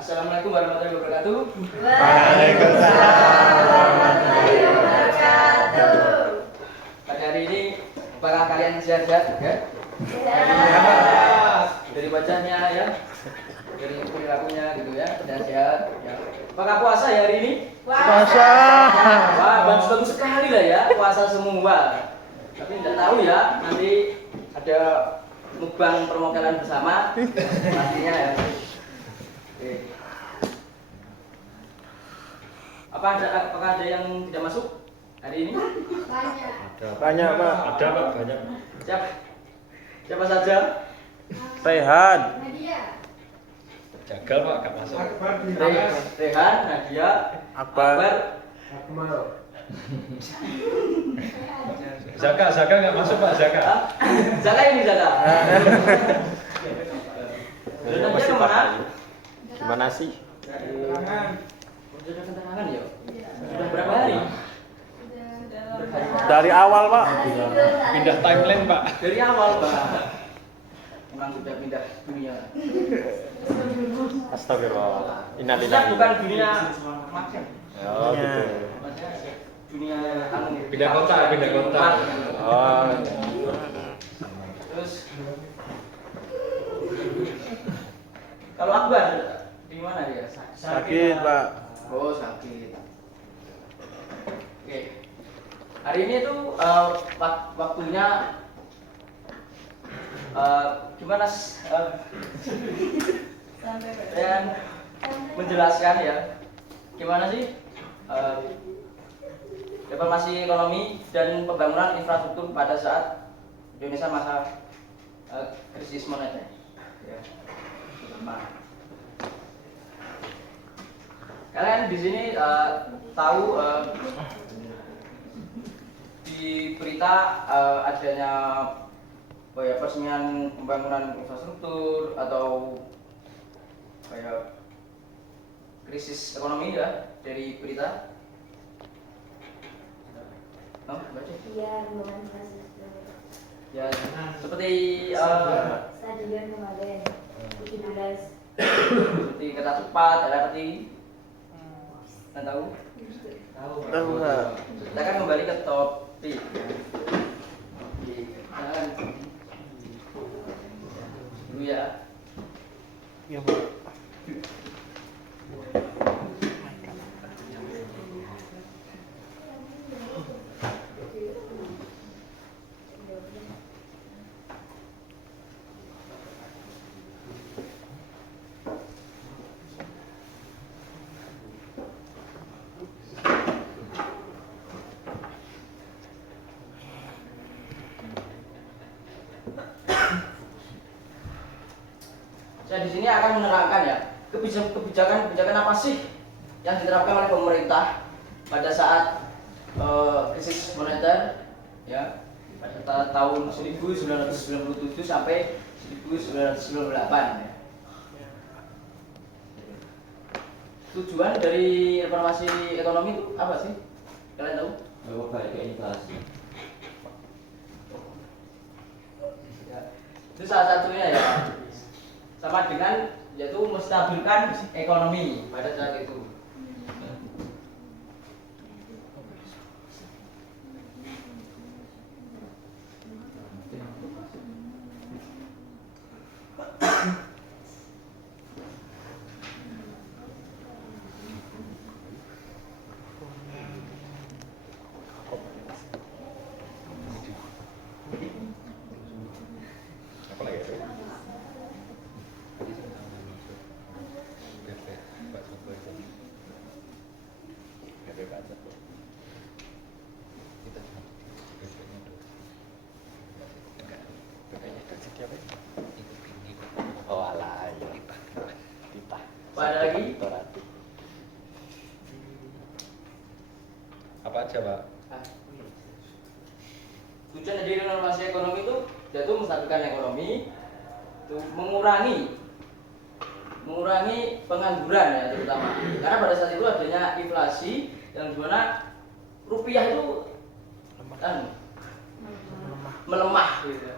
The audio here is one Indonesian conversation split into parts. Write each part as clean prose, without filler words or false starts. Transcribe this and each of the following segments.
Assalamualaikum warahmatullahi wabarakatuh. Waalaikumsalam warahmatullahi wabarakatuh. Pada hari ini, apakah kalian sehat-sehat? Ya? Dari wajahnya ya, dari perilakunya gitu ya, dan sehat. Ya. Apakah puasa ya hari ini? Puasa. Wah, bagus sekali lah ya, puasa semua. Tapi tidak tahu ya, nanti ada mukbang permokelan bersama, pastinya ya. Oke. Apakah ada yang tidak masuk hari ini? Banyak Pak. Ada Pak, banyak. Siapa saja? Rehan. Jagal Pak, gak masuk. Rehan, Nadia, Akbar. Zaka gak masuk Pak, Zaka. Hah? Zaka ini Zaka. Nadia kemana? Gimana sih? Sudah keterangan ya? Sudah berapa hari? Dari awal Pak. Pindah timeline Pak. Dari awal Pak. Memang sudah pindah dunia. Astagfirullah. Sudah Innalillahi. bukan dunia makan. Oh gitu. Maksudnya dunia anu. Pindah kota. Oh. Terus kalau Akbar di mana dia? Sakit Pak. Oh sakit. Oke. Hari ini tuh waktunya gimana? Dan menjelaskan ya gimana sih reformasi ekonomi dan pembangunan infrastruktur pada saat Indonesia masa krisis moneter. Ya. Kalian di sini tahu di berita adanya peresmian pembangunan infrastruktur atau kayak krisis ekonomi ya dari berita? Oh, baca. Iya, hubungan kasus Ya, seperti stadion kemarin 17. seperti kereta cepat, LRT. Nggak tahu? Tahu Pak. Kita akan kembali ke topik. Jangan dulu ya. Iya Pak. Saya di sini akan menerangkan ya kebijakan apa sih yang diterapkan oleh pemerintah pada saat krisis moneter ya pada tahun 1997 sampai 1998 ya. Tujuan dari reformasi ekonomi itu apa sih? Kalian tahu? Balik ke inflasi. Ya. Itu salah satunya ya. Sama dengan yaitu menstabilkan ekonomi pada saat itu. Apa lagi? Oh alah ya. Titah. Ada lagi? Apa aja Pak? Tujuan dari reformasi ekonomi itu yaitu menstabilkan ekonomi, itu mengurangi pengangguran ya terutama. Karena pada saat itu adanya inflasi yang dimana rupiah itu kan melemah gitu.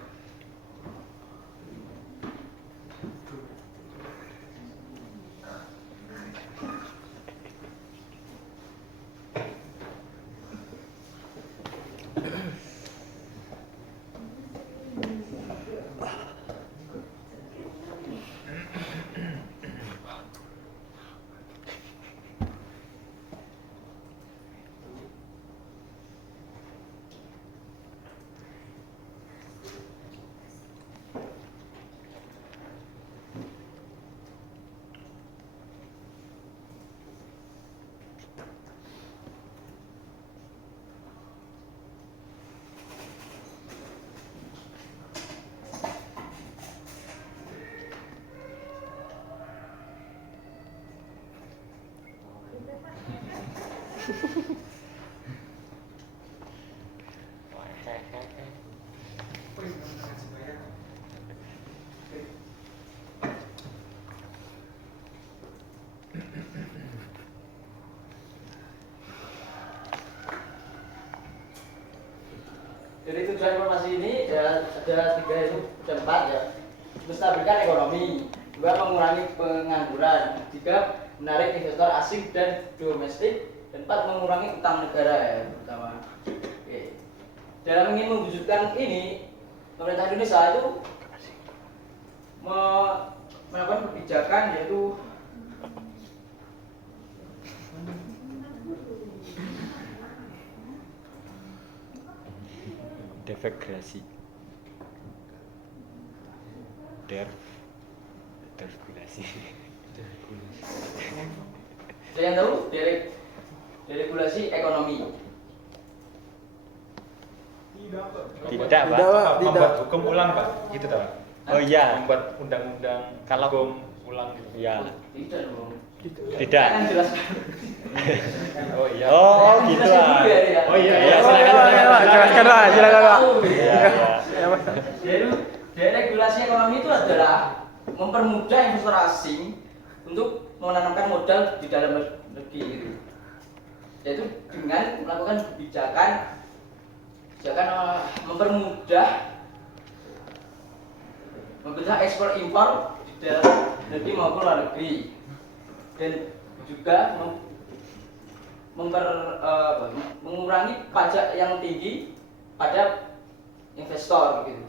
Dari tujuan informasi ini ada 3 itu ada 4 ya. Menstabilkan ekonomi, 2 mengurangi pengangguran, 3 menarik investor asing dan domestik, dan 4 mengurangi utang negara ya pertama. Oke. Dalam ingin mewujudkan ini, pemerintah Indonesia itu melakukan kebijakan yaitu Deregulasi. Deregulasi. Saya yang tahu deregulasi ekonomi. Tidak, Pak. Tidak. Membuat hukum ulang, Pak. Gitu, Pak. Oh iya. Membuat undang-undang Kalau- hukum ulang. Iya. Tidak dong. Tidak. Kan jelas. Oh iya. Oh, gitu lah. Oh iya, Iya, silakan, silakan, silakan, Pak. Jelaskan, Pak. Silakan, Pak. Iya, Iya, Pak. Jadi deregulasi ekonomi itu adalah mempermudah investor asing untuk menanamkan modal di dalam negeri gitu. Yaitu dengan melakukan kebijakan mempermudah ekspor impor di dalam negeri maupun luar negeri, dan juga mengurangi pajak yang tinggi pada investor gitu.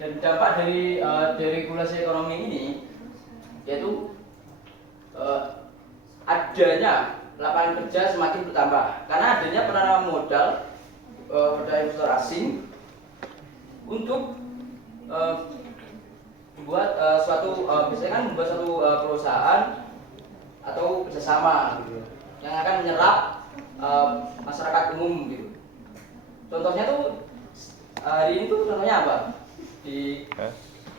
Dan dampak dari deregulasi ekonomi ini yaitu adanya lapangan kerja semakin bertambah karena adanya penanaman modal pada investor asing untuk membuat biasanya kan membuat suatu perusahaan atau kerjasama gitu yang akan menyerap masyarakat umum gitu. Contohnya tuh hari ini tuh contohnya apa di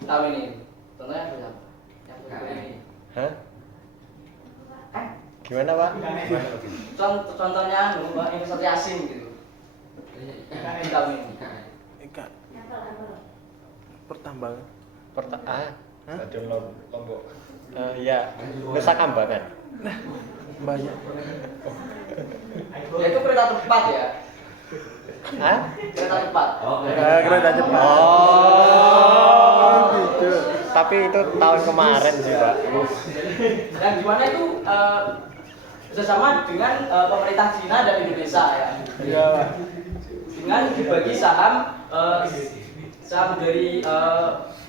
tahun ini? Contohnya apa? Yang ini. Hah? Gimana, Pak? Contohnya investasi asing gitu. Di tahun ini. Pertambangan. Stadion Lombok. Iya. Nusa Kambangan. Banyak. Ya itu kereta cepat ya. Hah? Kereta cepat. Kereta cepat. Oh, gitu. Tapi itu tahun kemarin sih, Pak. Dan di mana itu bersama dengan pemerintah Cina dan Indonesia ya. Iya, Pak. Dengan dibagi saham dari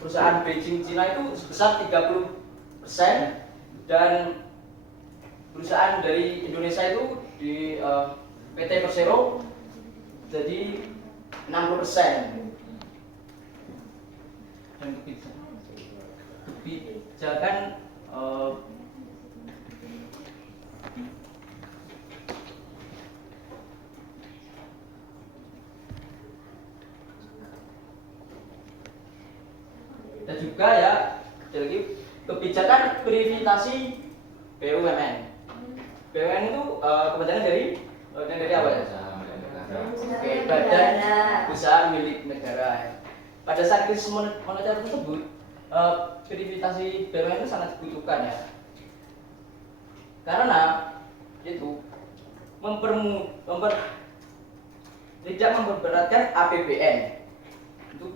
perusahaan Beijing Cina itu sebesar 30% dan perusahaan dari Indonesia itu di PT Persero jadi 60%. Dan kebijakan dan juga ya lagi kebijakan privatisasi BUMN. BUMN itu kebijakan dari apa ya? Oke, badan usaha milik negara. Ya. Pada saat krisis moneter tersebut, verifikasi BUMN itu sangat dibutuhkan ya. Karena itu tidak memberatkan APBN. Itu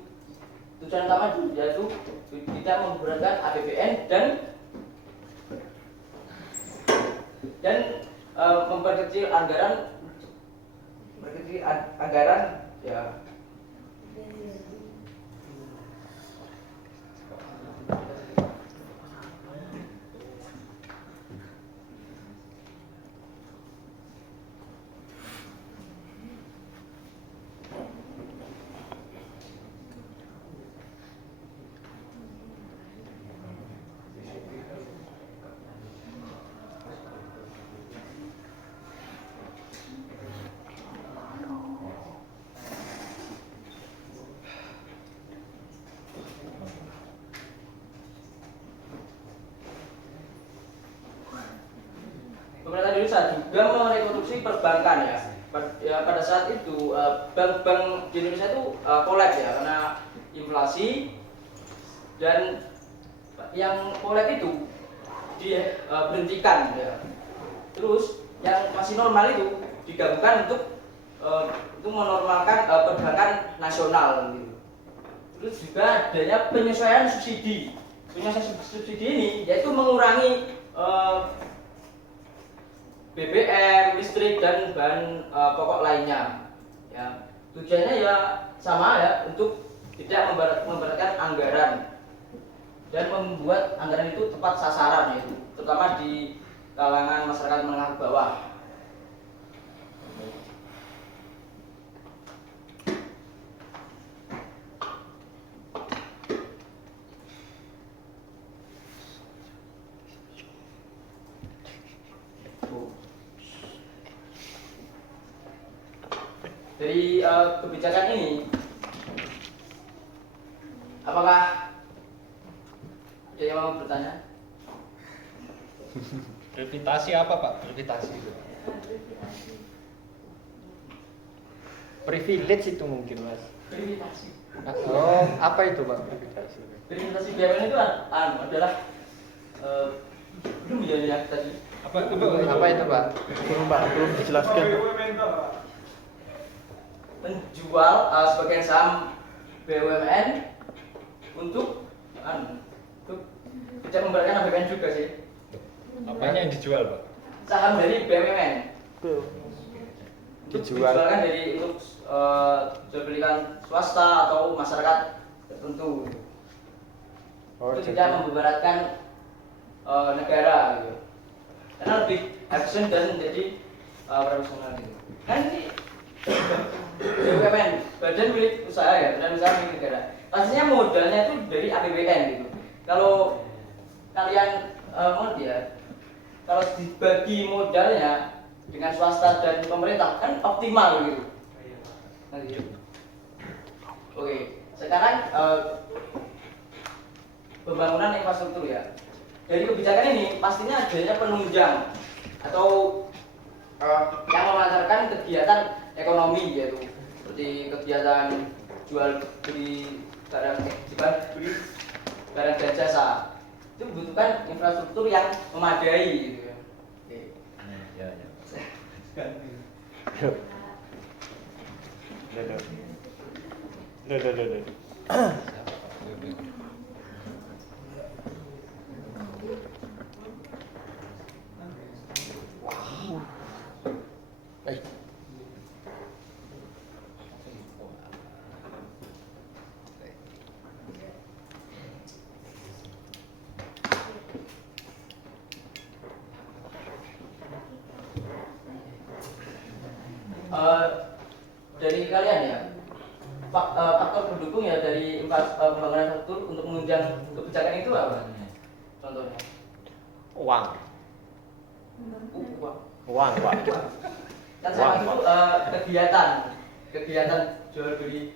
tujuan utama yaitu tidak memberatkan APBN dan memperkecil anggaran ya. Pemerintah Indonesia juga merekonstruksi perbankan ya. Pada saat itu bank-bank di Indonesia itu kolaps ya karena inflasi, dan yang kolaps itu diberhentikan ya. Terus yang masih normal itu digabungkan untuk menormalkan perbankan nasional gitu. Terus juga adanya penyesuaian subsidi. Penyesuaian subsidi ini yaitu mengurangi BBM, listrik dan bahan pokok lainnya. Ya, tujuannya ya sama ya, untuk tidak memberatkan anggaran dan membuat anggaran itu tepat sasaran, yaitu terutama di kalangan masyarakat menengah ke bawah. Dari kebijakan ini, apakah ada yang mau bertanya? Revitasi apa Pak? Revitasi itu. Privilege itu mungkin Mas. Verifikasi. Oh, apa itu Pak privilege? Verifikasi BUMN itu adalah belum ya tadi. Apa Apa itu Pak? Belum dijelaskan. Menjual sebagian saham BUMN untuk tidak memberatkan APBN juga sih. Apanya yang dijual Pak? Saham dari BUMN dijualkan untuk jual belikan swasta atau masyarakat tertentu. Oh, Itu jadi- tidak memberatkan negara gitu. Karena lebih efisien dan menjadi profesional gitu. Kan ini BUMN, badan milik usaha ya, badan usaha milik negara. Pastinya modalnya itu dari APBN gitu. Kalau kalian kalau dibagi modalnya dengan swasta dan pemerintah kan optimal gitu. Nanti. Oke, sekarang pembangunan infrastruktur ya. Dari kebijakan ini pastinya adanya penunjang atau yang melancarkan kegiatan ekonomi, yaitu seperti kegiatan jual beli barang dan jasa. Itu membutuhkan infrastruktur yang memadai gitu ya. Oke. Ya. Loh. Eh, Dari kalian ya, faktor pendukung ya dari pembangunan infrastruktur untuk menunjang kebijakan itu apa? Contohnya? uang, Uang. Pak. Kan saya maksud kegiatan jual beli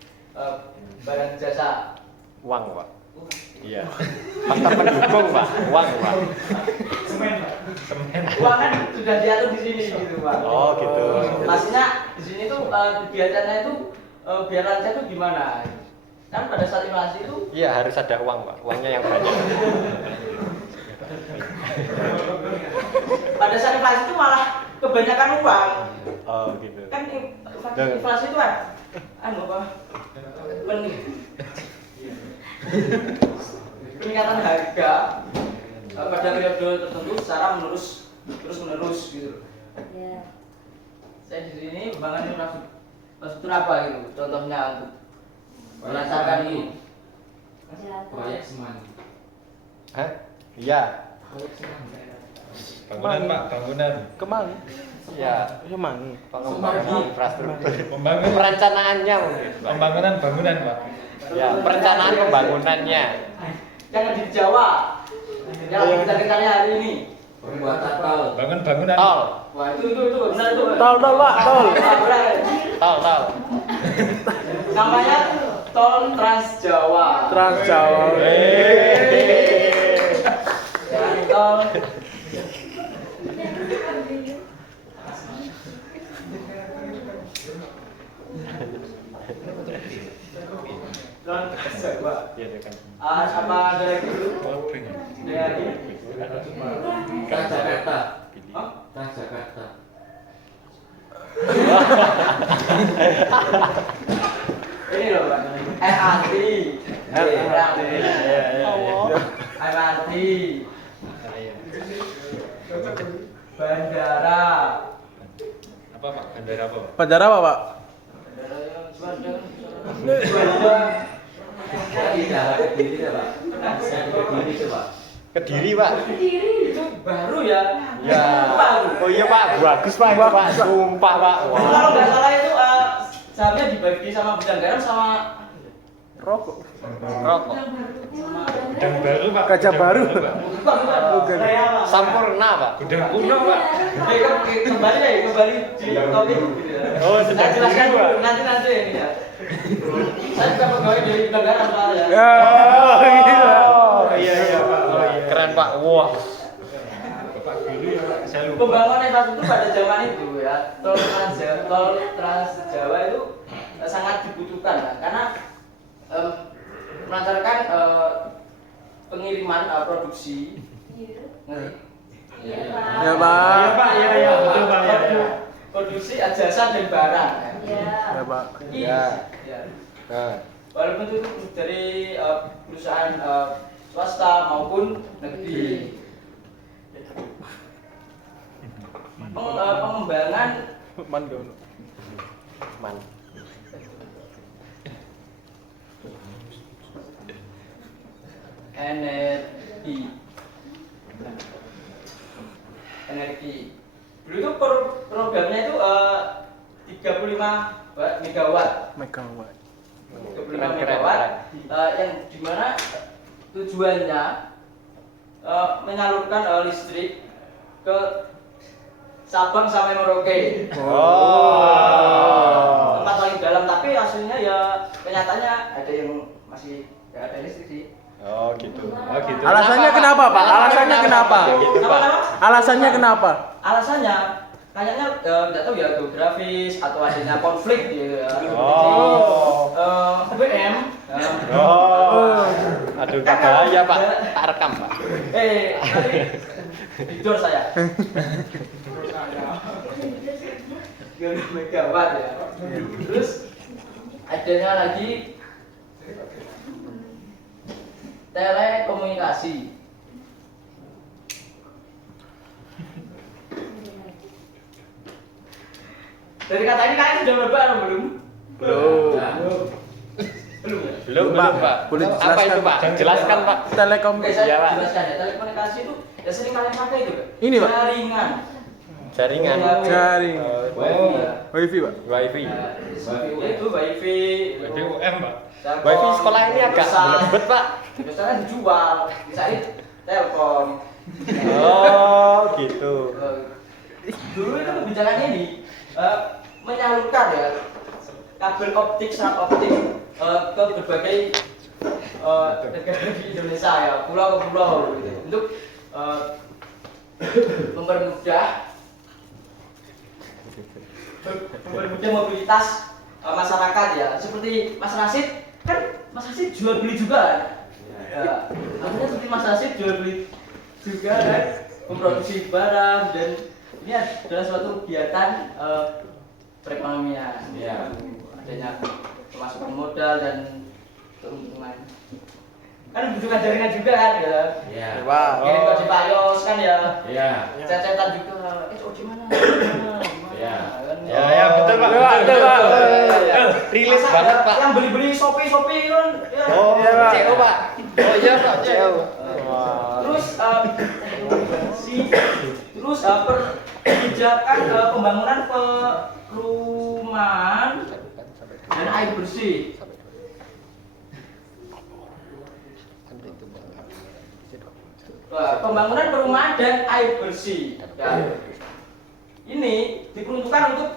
barang jasa. Uang, Pak. Uh, Iya. Faktor pendukung, Pak. Uang, Pak. Uang kan sudah diatur di sini gitu Pak. Oh, gitu. Maksudnya di sini tuh kegiatannya itu biar lancar tuh gimana? Kan pada saat inflasi itu Iya, harus ada uang, Pak. Uangnya yang banyak. pada saat inflasi itu malah kebanyakan uang. Oh, gitu. Kan inflasi itu kan apa? Peningkatan harga pada periode tertentu secara terus menerus gitu. Ya. Saya di sini bangun infrastruktur apa gitu? Contohnya untuk melancarkan ini. Jalan. Hah? Iya. Bangunan Pak, bangunan. Kemangi. Iya. Kemangi. Pengembangan infrastruktur. Pembangunan, Perencanaannya mungkin, Pak. pembangunan bangunan Pak. Ya, perencanaan pembangunannya. Jangan di Jawa. Yang kita hari ini. Pembuatan tol. Bangun bangunan. Tol. Wah itu benar itu. Tol Pak, tol. Tol. Namanya Tol Trans Jawa. Trans Jawa. Tol Trans Jawa. Iya, itu kan. Sama ada lagi dulu. Mobbing. Ada lagi. Transjakarta. Hah? Transjakarta. Ini loh Pak. MRT. MRT. Bandara. Apa Pak? Bandara apa Pak? Bandara apa, Pak? Bandara yang Juanda. Jadi jalan Kediri ya Pak. Jadi Kediri coba. Kediri, Pak. Itu baru ya. Ya. Baru. Oh iya, Pak. Bagus, Pak. Itu, Pak. Sumpah, Pak. Itu Wah. kalau nggak salah itu sahamnya dibagi sama bidang garam sama Rokok. Rokok. Gudang baru Pak. Kaca Gudang baru. Pak. Bukan. Sampurna, Pak. Gudang kuno Pak. Kembali di topik gitu ya. Oh, Saya sudah jelaskan dulu, Pak. dulu nanti ini ya. Saya juga pegawai dari bidang garam soalnya. Ya. Oh, iya, Pak. Oh, iya. Keren, Pak. Wah. Bapak guru ya Pak. Saya lupa. Pembangunan infrastruktur pada zaman itu ya, tol Trans Jawa itu sangat dibutuhkan kan? Karena melancarkan pengiriman produksi. Ngerti? Iya, Ya, Pak. Pak. Iya, betul Pak. Ya, ya. Produksi jasa dan barang. Iya. Ya, Pak. Ya. Ya. Nah. Walaupun itu dari perusahaan swasta maupun negeri. Pengembangan Mandono. Man. energi. Dulu itu programnya itu 35 megawatt. Megawatt. 35 megawatt yang dimana tujuannya menyalurkan listrik ke Sabang sampai Merauke. Oh. Tempat paling dalam, tapi hasilnya ya kenyataannya ada yang masih nggak ada listrik sih. Oh, gitu. Oh gitu. Alasannya kenapa, Pak? Alasannya kenapa? Ya, gitu, Pak. Kenapa? Alasannya kenapa? Alasannya kayaknya nggak tahu ya geografis atau adanya konflik gitu ya. Oh. BM. Oh. Aduh, gak bahaya, Pak. Tak rekam, Pak. Nanti tidur saya. Megawatt ya. Terus adanya lagi telekomunikasi. Dari kata ini kalian sudah menebak atau belum? Belum. Belum ya? Belum, Pak. Pak. Boleh Apa dijelaskan? itu, Pak? Jelaskan, Pak. Telekom. Oke, saya Iya, Pak. jelaskan ya. Telekomunikasi itu ya sering kalian pakai itu, Pak. Ini, Pak. Jaringan. Jaringan. Jaring. Wifi ya. Wifi, Pak. Wifi. Itu wifi. WDUM Pak. Telkom, Wifi sekolah ini agak Indosat. belebet, Pak. Biasanya dijual, misalnya Telkom. Oh, gitu. Dulu itu kebijakan ini menyalurkan ya kabel optik, serat optik ke berbagai negara di Indonesia ya, pulau ke pulau gitu. Untuk mempermudah mobilitas masyarakat ya. Seperti Mas Rasid, kan Mas Rasid jual beli juga. Ya, artinya seperti Mas Rasid jual beli juga kan, memproduksi barang, dan ini adalah suatu kegiatan perekonomian. Ya. Adanya pemasukan modal dan keuntungan. Kan membutuhkan jaringan juga kan ya. Iya. Pak. Kirim ke Cipayos kan ya. Iya. Cecetan juga. Oh gimana? Gimana? Ya. Kan? Ya, betul Pak. Betul, Pak. Rilis Masa banget, Pak. Yang beli-beli Shopee kan. Ya. Oh, Iya, Pak. CEO, Pak. Oh iya, Pak, CEO. Terus kebijakan pembangunan perumahan dan air bersih. Pembangunan perumahan dan air bersih. Ya. Ini diperuntukkan untuk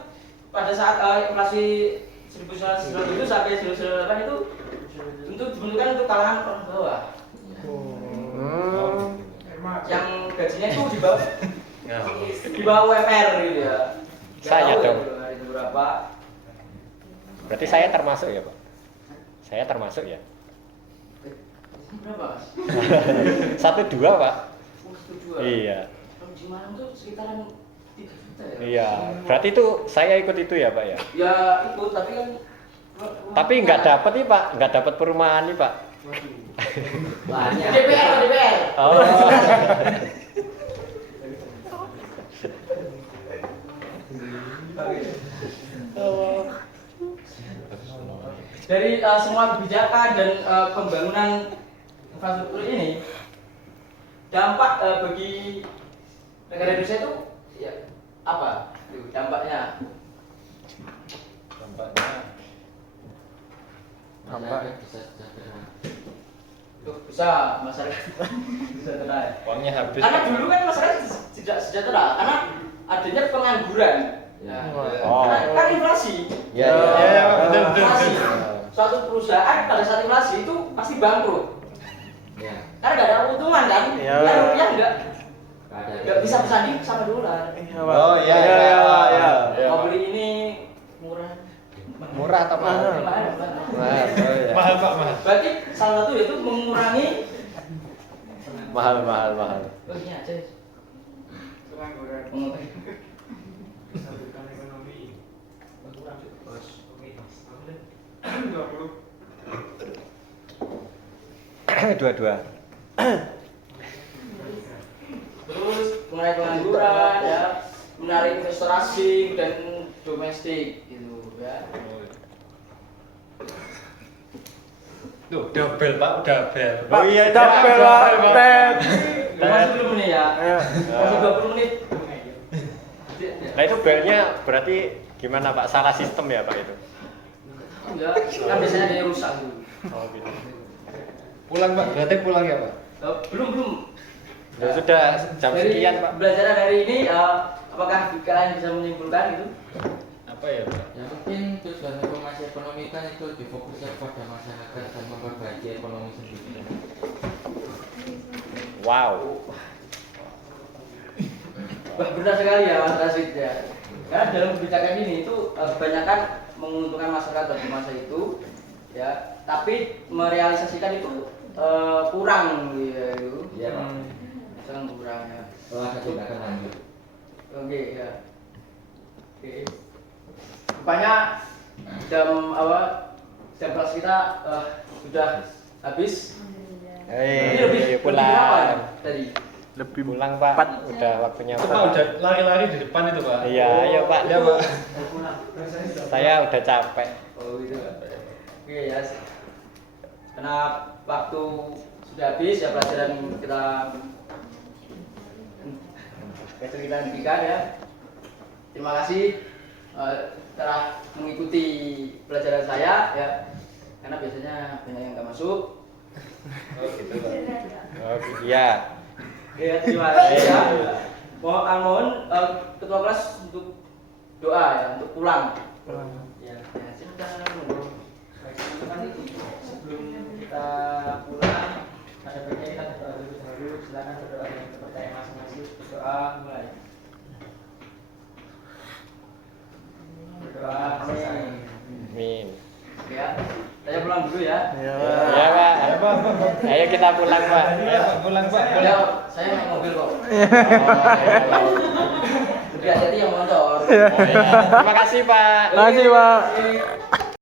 pada saat inflasi 1990 itu sampai 1998 itu untuk diperuntukkan untuk kalangan orang bawah. Yang gajinya itu di bawah UMR gitu ya. Nggak Saya tahu dong. ya, itu berapa? Berarti saya termasuk ya, Pak? Saya termasuk ya? Berapa, Mas? 1-2, Pak. Oh, 1,2. Iya. Kalau di Malang tuh sekitaran 3 juta ya. Iya. Berarti itu saya ikut itu ya, Pak ya? Ya ikut, tapi kan Tapi nggak dapat nih, Pak. Nggak dapat perumahan nih, Pak. Banyak. DPR. Oh. Dari semua kebijakan dan pembangunan infrastruktur ini, dampak bagi negara Indonesia itu ya apa? Dampaknya? Masyarakat bisa sejahtera. Tuh, bisa masyarakat sejahtera. Ya. Uangnya habis. Karena dulu kan masyarakat tidak sejahtera karena adanya pengangguran. Ya. Oh. Kan inflasi. Ya, Ya, ya, betul, betul. Inflasi. Suatu perusahaan pada saat inflasi itu pasti bangkrut. Ya. Karena nggak ada keuntungan kan? Iya. Kan rupiah Ada. nggak bisa bersanding sama dolar. Oh, iya, iya, Pak. Iya. Mau beli ini murah. Murah atau mahal? Mahal. Mahal. Oh, iya. Mahal Pak, mahal. Berarti salah satu yaitu mengurangi Mahal. oh ini aja. Pengangguran. Dua-dua. Terus mengenai pengangguran ya, menarik investor asing dan domestik gitu ya. Tuh, double Pak, double. Oh iya, Capek, Pak. Tet. Masih belum nih ya. Iya. Masih 20 menit. Nah itu belnya berarti gimana, Pak? Salah sistem ya, Pak itu? Enggak, kan biasanya ada yang rusak dulu. Oh gitu. Pulang Pak, berarti pulang ya Pak? Belum. Ya sudah jam Dari sekian, Pak. Belajar dari ini apakah kalian bisa menyimpulkan itu? Apa ya Pak? Yang penting tujuan reformasi ekonomi kan itu difokuskan pada masyarakat dan memperbaiki ekonomi sendiri. Wow. Wah, benar sekali ya Mas Rasid ya. Karena dalam kebijakan ini itu kebanyakan menguntungkan masyarakat pada masa itu ya, tapi merealisasikan itu kurang ya itu. Iya Pak. Sangat kurang ya. Setelah tindakan lanjut. Oke ya. Oke. Rupanya jam kelas kita sudah habis. Ini lebih pulang. berapa ya tadi? Lebih Pulang, Pak. Empat. Udah waktunya Itu Pak pulang. udah lari-lari di depan itu Pak. Iya, ayo Pak. Iya Pak. Saya udah capek. Oh gitu. Oke ya. Karena waktu sudah habis ya, pelajaran kita hentikan ya. Terima kasih telah mengikuti pelajaran saya ya. Karena biasanya banyak yang nggak masuk. Oh gitu Pak. Oh, iya. Ya, terima kasih ya. Mohon ketua kelas untuk doa ya, untuk pulang. Ya, silakan monggo. Sebelum kita pulang, ada baiknya kita berdoa dulu. Silakan berdoa dengan kepercayaan masing-masing. Berdoa Oke ya. Saya pulang dulu ya. Ya Pak. Ya, Pak. Ayo kita pulang Pak. Ya, Pak, pulang, Pak. Ya, saya naik mobil kok. Oh, iya, Pak. Lebih hati-hati yang motor. Oh, iya. Terima kasih Pak. Makasih, Pak.